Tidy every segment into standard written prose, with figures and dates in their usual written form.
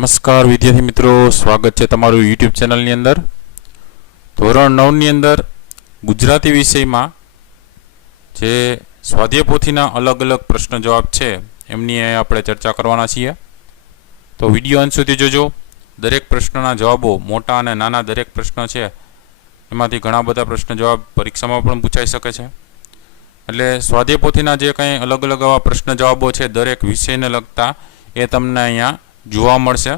નમસ્કાર વિદ્યાર્થી મિત્રો, સ્વાગત છે તમારું યુટ્યુબ ચેનલની અંદર. ધોરણ 9ની અંદર ગુજરાતી વિષયમાં જે સ્વાધ્યાય પોથીના અલગ અલગ પ્રશ્ન જવાબ છે એમની આપણે ચર્ચા કરવાના છીએ. તો વિડીયો અંત સુધી જોજો. દરેક પ્રશ્નના જવાબો, મોટા અને નાના દરેક પ્રશ્ન છે એમાંથી ઘણા બધા પ્રશ્ન જવાબ પરીક્ષામાં પણ પૂછાઈ શકે છે. એટલે સ્વાધ્યાય પોથીના જે કંઈ અલગ અલગ આવા પ્રશ્ન જવાબો છે દરેક વિષયને લગતા, એ તમને અહીંયા જોવા મળશે.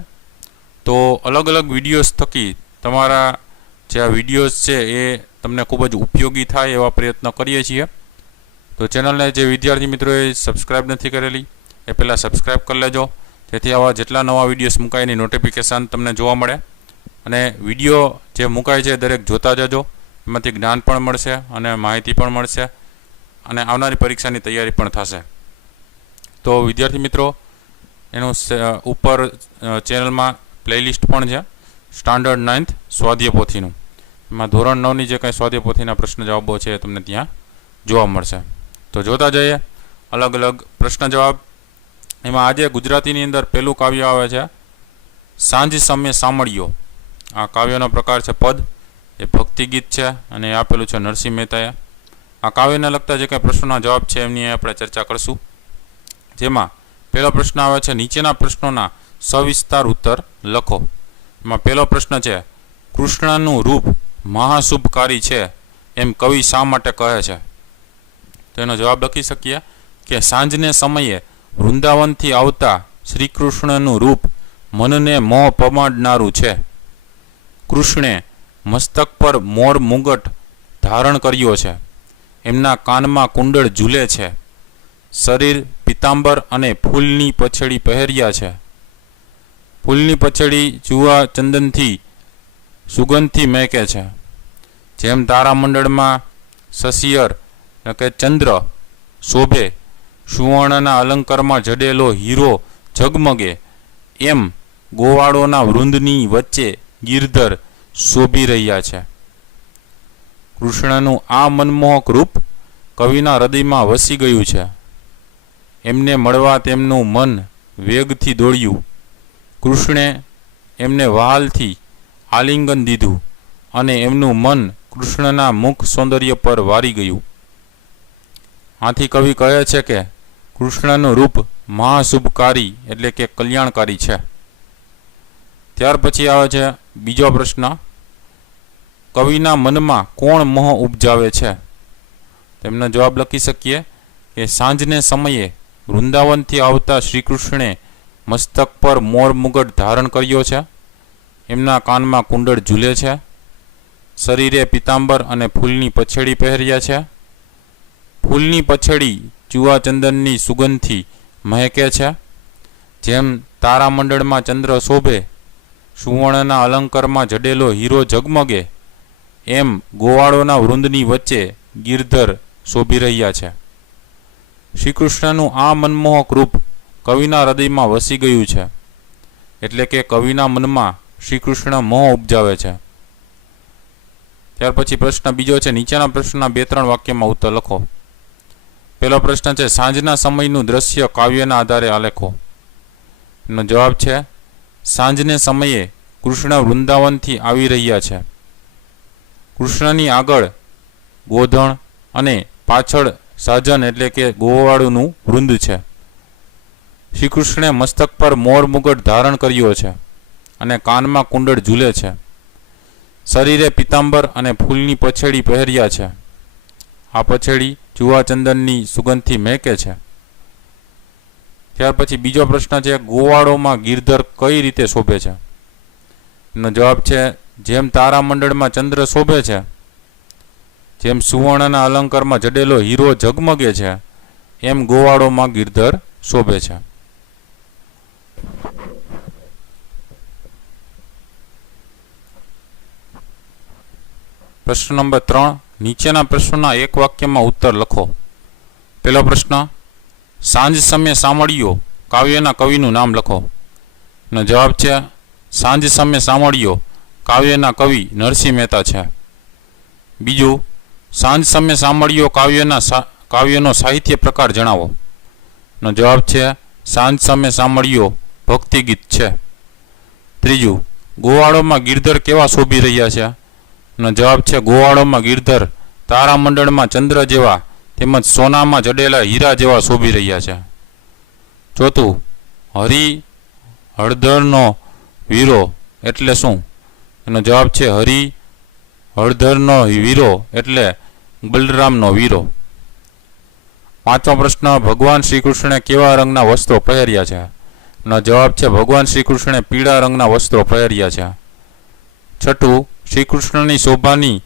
તો અલગ અલગ વિડીયોઝ થકી તમારા જે આ વિડીયોઝ છે એ તમને ખૂબ જ ઉપયોગી થાય એવા પ્રયત્ન કરીએ છીએ. તો ચેનલને જે વિદ્યાર્થી મિત્રોએ સબસ્ક્રાઈબ નથી કરેલી એ પહેલાં સબસ્ક્રાઈબ કરી લેજો, જેથી આવા જેટલા નવા વિડીયોઝ મુકાય એની નોટિફિકેશન તમને જોવા મળે. અને વિડીયો જે મુકાય છે દરેક જોતા જજો, એમાંથી જ્ઞાન પણ મળશે અને માહિતી પણ મળશે અને આવનારી પરીક્ષાની તૈયારી પણ થશે. તો વિદ્યાર્થી મિત્રો, એનું ઉપર ચેનલમાં પ્લેલિસ્ટ પણ છે સ્ટાન્ડર્ડ 9th સ્વાધ્યાય પોથીનું. એમાં ધોરણ 9ની જે કંઈ સ્વાધ્યાય પોથીના પ્રશ્ન જવાબો છે એ તમને ત્યાં જોવા મળશે. તો જોતા જઈએ અલગ અલગ પ્રશ્ન જવાબ. એમાં આજે ગુજરાતીની અંદર પહેલું કાવ્ય આવે છે સાંજ સમય સામળિયો. આ કાવ્યનો પ્રકાર છે પદ, એ ભક્તિ ગીત છે અને એ આપેલું છે નરસિંહ મહેતાએ. આ કાવ્યને લગતા જે કંઈ પ્રશ્નોના જવાબ છે એમની આપણે ચર્ચા કરશું. જેમાં પહેલો પ્રશ્ન આવે છે, નીચેના પ્રશ્નોના સવિસ્તાર ઉત્તર લખો. એમાં પહેલો પ્રશ્ન છે, કૃષ્ણનું રૂપ મહાશુભકારી છે એમ કવિ શા માટે કહે છે? તો એનો જવાબ લખી શકીએ કે સાંજને સમયે વૃંદાવનથી આવતા શ્રી કૃષ્ણનું રૂપ મનને મોહ પમાડનારું છે. કૃષ્ણે મસ્તક પર મોર મુગટ ધારણ કર્યો છે. એમના કાનમાં કુંડળ ઝૂલે છે. શરીર પિતાંબર અને ફૂલની પછડી પહેર્યા છે. ફૂલની પછડી જુવા ચંદનથી સુગંધથી મહેકે છે. જેમ તારામંડળમાં શશિયર કે ચંદ્ર શોભે, સુવર્ણના અલંકારમાં જડેલો હીરો ઝગમગે, એમ ગોવાળોના વૃંદની વચ્ચે ગિરધર શોભી રહ્યા છે. કૃષ્ણનું આ મનમોહક રૂપ કવિના હૃદયમાં વસી ગયું છે. એમને મળવા તેમનું મન વેગથી દોડ્યું. કૃષ્ણે એમને વહાલથી આલિંગન દીધું અને એમનું મન કૃષ્ણના મુખ સૌંદર્ય પર વારી ગયું. આથી કવિ કહે છે કે કૃષ્ણનું રૂપ મહાશુભકારી એટલે કે કલ્યાણકારી છે. ત્યાર પછી આવે છે બીજો પ્રશ્ન, કવિના મનમાં કોણ મોહ ઉપજાવે છે? તેમનો જવાબ લખી શકીએ કે સાંજને સમયે વૃંદાવનથી આવતા શ્રી કૃષ્ણે મસ્તક પર મોર મુગટ ધારણ કર્યો છે. એમના કાનમાં કુંડળ ઝૂલે છે. શરીરે પિતાંબર અને ફૂલની પછેડી પહેર્યા છે. ફૂલની પછેડી ચુવાચંદનની સુગંધથી મહેકે છે. જેમ તારામંડળમાં ચંદ્ર શોભે, સુવર્ણના અલંકારમાં જડેલો હીરો ઝગમગે, એમ ગોવાળોના વૃંદની વચ્ચે ગિરધર શોભી રહ્યા છે. શ્રી કૃષ્ણનું આ મનમોહક રૂપ કવિના હૃદયમાં વસી ગયું છે. એટલે કે કવિના મનમાં શ્રી કૃષ્ણ મોહ ઉપજાવે છે. ત્યાર પછી પ્રશ્ન બીજો છે, નીચેના પ્રશ્નના 2-3 વાક્યમાં ઉત્તર લખો. પહેલો પ્રશ્ન છે, સાંજના સમયનું દ્રશ્ય કાવ્યના આધારે આલેખો. એનો જવાબ છે, સાંજને સમયે કૃષ્ણ વૃંદાવનથી આવી રહ્યા છે. કૃષ્ણની આગળ ગોધણ અને પાછળ સાજન એટલે કે ગોવાળુનું વૃંદ છે. શ્રી કૃષ્ણે મસ્તક પર મોર મુગટ ધારણ કર્યો છે અને કાનમાં કુંડળ ઝૂલે છે. શરીરે પિતાંબર અને ફૂલની પછેડી પહેર્યા છે. આ પછેડી ચુવાચંદનની સુગંધથી મહેકે છે. ત્યાર પછી બીજો પ્રશ્ન છે, ગોવાળોમાં ગિરધર કઈ રીતે શોભે છે? એનો જવાબ છે, જેમ તારામંડળમાં ચંદ્ર શોભે છે, જેમ સુવર્ણના અલંકારમાં જડેલો હીરો ઝગમગે છે, એમ ગોવાળોમાં ગિરધર શોભે છે. પ્રશ્ન નંબર 3, નીચેના પ્રશ્નોના એક વાક્યમાં ઉત્તર લખો. પહેલો પ્રશ્ન, સાંજ સમય સામળિયો કાવ્યના કવિનું નામ લખો. એનો જવાબ છે, સાંજ સમય સામળિયો કાવ્યના કવિ નરસિંહ મહેતા છે. બીજું, સાંજ સમય સામળિયો કાવ્યનો સાહિત્ય પ્રકાર જણાવો. નો જવાબ છે, સાંજ સમય સામળિયો ભક્તિ ગીત છે. ત્રીજું, ગોવાળોમાં ગિરધર કેવા શોભી રહ્યા છે? એનો જવાબ છે ગોવાળોમાં ગિરધર તારામંડળમાં ચંદ્ર જેવા તેમજ સોનામાં જડેલા હીરા જેવા શોભી રહ્યા છે. ચોથું, હરિ હળધરનો વીરો એટલે શું? એનો જવાબ છે હરિ હળધરનો વીરો એટલે બલરામનો વીરો. પાંચમો પ્રશ્ન, ભગવાન શ્રી કૃષ્ણે કેવા રંગના વસ્ત્રો પહેર્યા છે? એનો જવાબ છે ભગવાન શ્રી કૃષ્ણે પીળા રંગના વસ્ત્રો પહેર્યા છે. છઠ્ઠું, શ્રી કૃષ્ણની શોભાની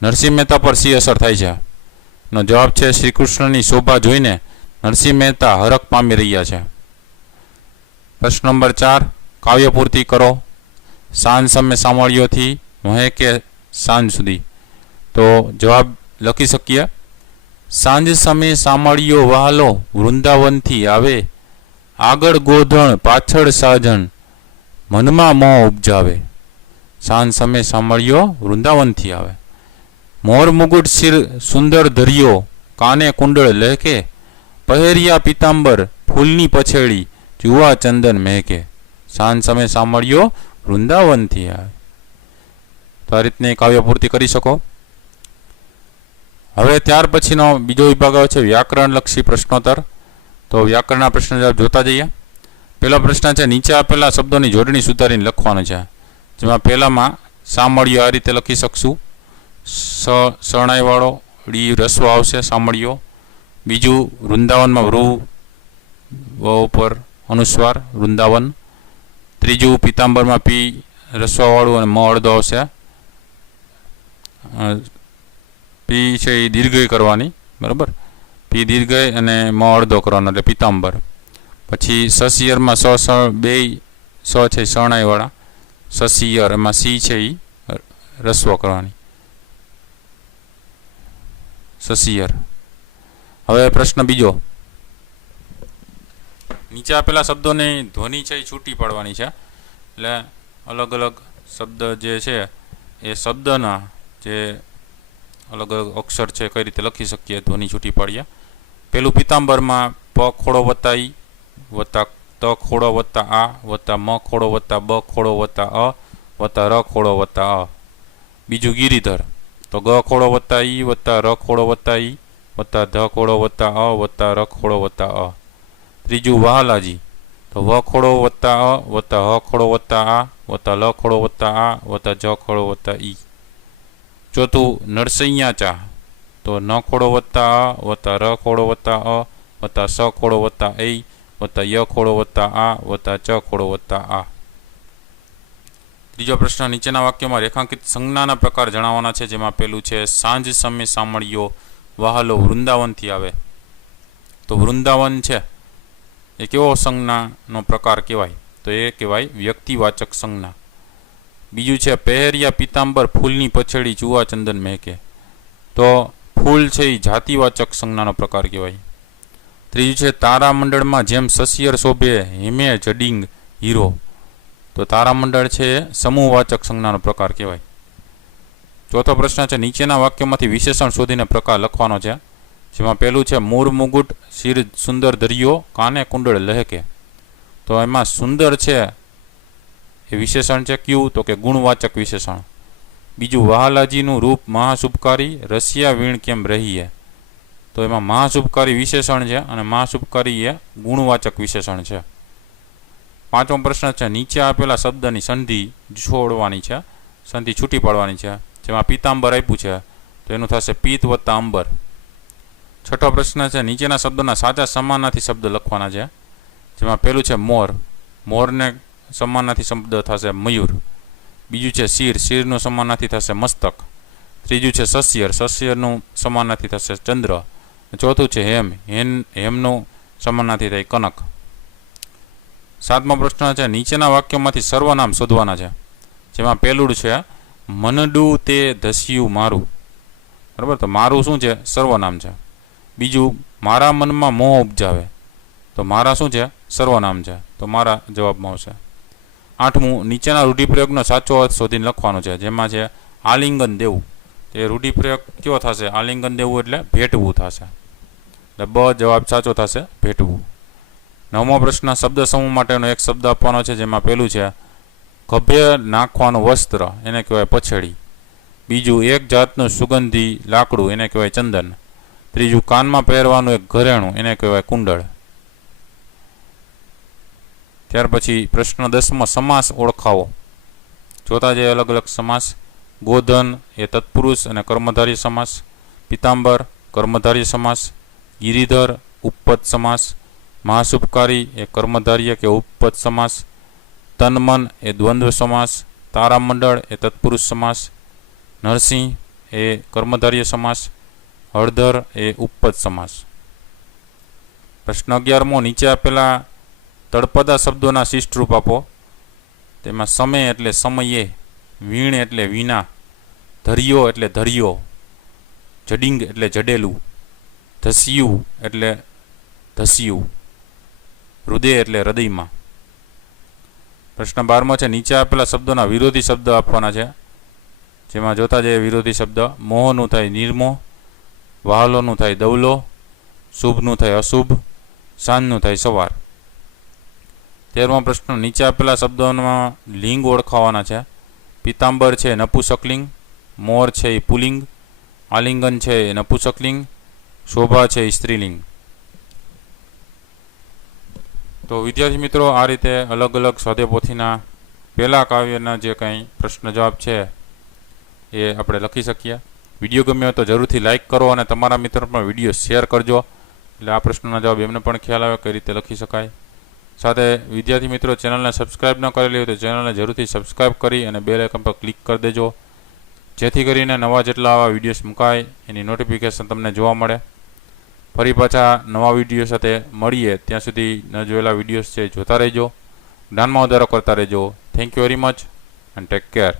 નરસિંહ મહેતા પર શી અસર થાય છે? એનો જવાબ છે શ્રી કૃષ્ણની શોભા જોઈને નરસિંહ મહેતા હરખ પામી રહ્યા છે. પ્રશ્ન નંબર 4, કાવ્ય પૂર્તિ કરો. સાંજ સમય સામળીઓથી મહેકે સાંજ સુધી. તો જવાબ લખી શકીએ. સાંજ સમય સામળીઓ વહાલો વૃંદાવનથી આવે, આગળ ગોધણ પાછળ સાજણ મનમાં મોહ ઉપજાવે. સાંજ સમય સામળીઓ વૃંદાવનથી આવે. મોર મુગુટ શિર સુંદર ધર્યો, કાને કુંડળ લહેકે, પહેર્યા પીતાંબર ફૂલની પછેડી જુવા ચંદન મહેકે. સાંજ સમય સામળીઓ વૃંદાવનથી આવે. તો આ રીતની કાવ્ય પૂર્તિ કરી શકો. હવે ત્યાર પછીનો બીજો વિભાગ આવે છે વ્યાકરણલક્ષી પ્રશ્નોત્તર. તો વ્યાકરણના પ્રશ્ન જવાબ જોતા જઈએ. પહેલો પ્રશ્ન છે, નીચે આપેલા શબ્દોની જોડણી સુધારીને લખવાનું છે. જેમાં પહેલામાં સામળીઓ આ રીતે લખી શકશું, શરણાઈવાળો ડી રસ્વ આવશે સામળીઓ. બીજું, વૃંદાવનમાં વૃ વ ઉપર અનુસ્વાર વૃંદાવન. ત્રીજું, પીતાંબરમાં પી રસ્વાવાળું અને મ અડધો આવશે. પી છે એ દીર્ઘય કરવાની, બરાબર. પી દીર્ઘય અને મ અડધો કરવાનો એટલે પીતાંબર. પછી સસિયરમાં બે સ છે શરણાઈવાળા સસિયર, એમાં સી છે એ રસ્વ કરવાની સસિયર. હવે પ્રશ્ન બીજો, નીચે આપેલા શબ્દોની ધ્વનિ છે એ છૂટી પાડવાની છે. એટલે અલગ અલગ શબ્દ જે છે એ શબ્દના જે અલગ અલગ અક્ષર છે કઈ રીતે લખી શકીએ ધ્વનિ છૂટી પાડીએ. પેલું પીતાંબરમાં પ ખોડો વત્તા ઈ વત્તા ત ખોડો વત્તા આ વત્તા મ ખોડો વત્તા બ ખોડો વત્તા અ વત્તા ર ખોડો વત્તા અ. બીજું ગિરિધર, તો ગ ખોડો વત્તા ઈ વત્તા ર ખોડો વત્તા ઈ વત્તા ધ ખોડો વત્તા અ વત્તા ર ખોડો વત્તા અ. ત્રીજું વહાલાજી, તો વ ખોડો વત્તા અ વત્તા હ ખોડો વત્તા આ વત્તા લ ખોડો વત્તા આ વત્તા જ ખોડો વત્તા ઈ. ચોથું નરસૈયા ચા, તો ન ખોડો વત્તા અ વત્તા ર ખોડો વત્તા અ વત્તા સ ખોડો વત્તા એ વત્તા ય ખોડો વત્તા આ વત્તા ચ ખોડો વત્તા આ. ત્રીજો પ્રશ્ન, નીચેના વાક્યમાં રેખાંકિત સંજ્ઞાના પ્રકાર જણાવવાના છે. જેમાં પેલું છે, સાંજ સમય સામળીઓ વહાલો વૃંદાવનથી આવે. તો વૃંદાવન છે એ કેવો સંજ્ઞાનો પ્રકાર કહેવાય? તો એ કહેવાય વ્યક્તિવાચક સંજ્ઞા. બીજું છે, પહેર્યા પીતાંબર ફૂલની પછેડી જુવા ચંદન મહેકે. તો ફૂલ છે એ જાતિવાચક સંજ્ઞાનો પ્રકાર કહેવાય. ત્રીજું છે, તારામંડળમાં જેમ સસિયર શોભે હિમે જડિંગ હીરો. તો તારામંડળ છે એ સમૂહવાચક સંજ્ઞાનો પ્રકાર કહેવાય. ચોથો પ્રશ્ન છે, નીચેના વાક્યોમાંથી વિશેષણ શોધીને પ્રકાર લખવાનો છે. જેમાં પહેલું છે, મોર મુગુટ શિર સુંદર ધર્યો કાને કુંડળ લહેકે. તો એમાં સુંદર છે એ વિશેષણ છે કયું? તો કે ગુણવાચક વિશેષણ. બીજું, વહાલાજીનું રૂપ મહાશુભકારી રસિયા વીણ કેમ રહીએ. તો એમાં મહાશુભકારી વિશેષણ છે અને મહાશુભકારી એ ગુણવાચક વિશેષણ છે. પાંચમો પ્રશ્ન છે, નીચે આપેલા શબ્દની સંધિ છોડવાની છે, સંધિ છૂટી પાડવાની છે. જેમાં પીતાંબર આપ્યું છે તો એનું થશે પીત વત્તા અંબર. છઠ્ઠો પ્રશ્ન છે, નીચેના શબ્દોના સાચા સમાનાર્થી શબ્દ લખવાના છે. જેમાં પહેલું છે મોર, મોરને સમાનાર્થી શબ્દ થશે મયુર. બીજું છે શિર, શિરનું સમાનાર્થી થશે મસ્તક. ત્રીજું છે સસ્યર, સસ્યરનું સમાનાર્થી થશે ચંદ્ર. ચોથું છે હેમ, હેમનું સમાનાર્થી થાય કનક. સાતમો પ્રશ્ન છે, નીચેના વાક્યોમાંથી સર્વનામ શોધવાના છે. જેમાં પહેલું છે, મનડું તે ધસ્યું મારું. બરાબર, તો મારું શું છે? સર્વનામ છે. બીજું, મારા મનમાં મોહ ઉપજાવે. તો મારા શું છે? સર્વનામ છે. તો મારા જવાબમાં આવશે. આઠમું, નીચેના રૂઢિપ્રયોગનો સાચો અર્થ શોધીને લખવાનો છે. જેમાં છે આલિંગન દેવું. તે રૂઢિપ્રયોગ કેવો થશે? આલિંગન દેવું એટલે ભેટવું થશે. એટલે બ જવાબ સાચો થશે, ભેટવું. નવમો પ્રશ્ન, શબ્દ સમૂહ માટેનો એક શબ્દ આપવાનો છે. જેમાં પહેલું છે ખભે નાખવાનું વસ્ત્ર એને કહેવાય પછેડી. બીજું એક જાતનું સુગંધી લાકડું એને કહેવાય ચંદન. ત્રીજું કાનમાં પહેરવાનું એક ઘરેણું એને કહેવાય કુંડળ. ત્યાર પછી પ્રશ્ન 10માં સમાસ ઓળખાવો. જોતા જઈએ અલગ અલગ સમાસ. ગોધન એ તત્પુરુષ અને કર્મધારી સમાસ. પિતાંબર કર્મધારી સમાસ. ગિરિધર ઉપપદ સમાસ. મહાસુપકારી એ કર્મધાર્ય કે ઉપપદ સમાસ. તન્મન એ દ્વંદ્વ સમાસ. તારામંડળ એ તત્પુરુષ સમાસ. નરસિંહ એ કર્મધાર્ય સમાસ. હળધર એ ઉપપદ સમાસ. પ્રશ્ન 11મો નીચે આપેલા તળપદા શબ્દોના શિષ્ટરૂપ આપો. તેમાં સમય એટલે સમયે, વીણ એટલે વીણા, ધર્યો એટલે ધર્યો, જડિંગ એટલે જડેલું, ધસ્યું એટલે ધસ્યું, હૃદય એટલે હૃદયમાં. પ્રશ્ન 12મો છે નીચે આપેલા શબ્દોના વિરોધી શબ્દ આપવાના છે. જેમાં જોતા જઈએ વિરોધી શબ્દ. મોહનું થાય નિર્મોહ, વહાલોનું થાય દવલો, શુભનું થાય અશુભ, સાંજનું થાય સવાર. 13મો પ્રશ્ન નીચે આપેલા શબ્દોમાં લિંગ ઓળખાવાના છે. પિતાંબર છે નપુસકલિંગ, મોર છે એ પુલિંગ, આલિંગન છે એ નપુસકલિંગ, શોભા છે એ સ્ત્રીલિંગ. તો વિદ્યાર્થી મિત્રો, આ રીતે અલગ અલગ સ્વાધ્યાયપોથીના પહેલા કાવ્યના જે કંઈ પ્રશ્ન જવાબ છે એ આપણે લખી શકીએ. વિડીયો ગમ્યો હોય તો જરૂરથી લાઇક કરો અને તમારા મિત્રો પણ વિડીયો શેર કરજો, એટલે આ પ્રશ્નના જવાબ એમને પણ ખ્યાલ આવે કઈ રીતે લખી શકાય. સાથે વિદ્યાર્થી મિત્રો, ચેનલને સબસ્ક્રાઇબ ન કરેલી હોય તો ચેનલને જરૂરથી સબસ્ક્રાઇબ કરી અને બેલ આઇકન પર ક્લિક કરી દેજો, જેથી કરીને નવા જેટલા આવા વિડીયોઝ મુકાય એની નોટિફિકેશન તમને જોવા મળે. ફરી પાછા નવા વિડીયો સાથે મળીએ. ત્યાં સુધી ન જોયેલા વિડીયોઝ છે જોતા રહેજો, જ્ઞાનમાં વધારો કરતા રહેજો. Thank you very much and take care.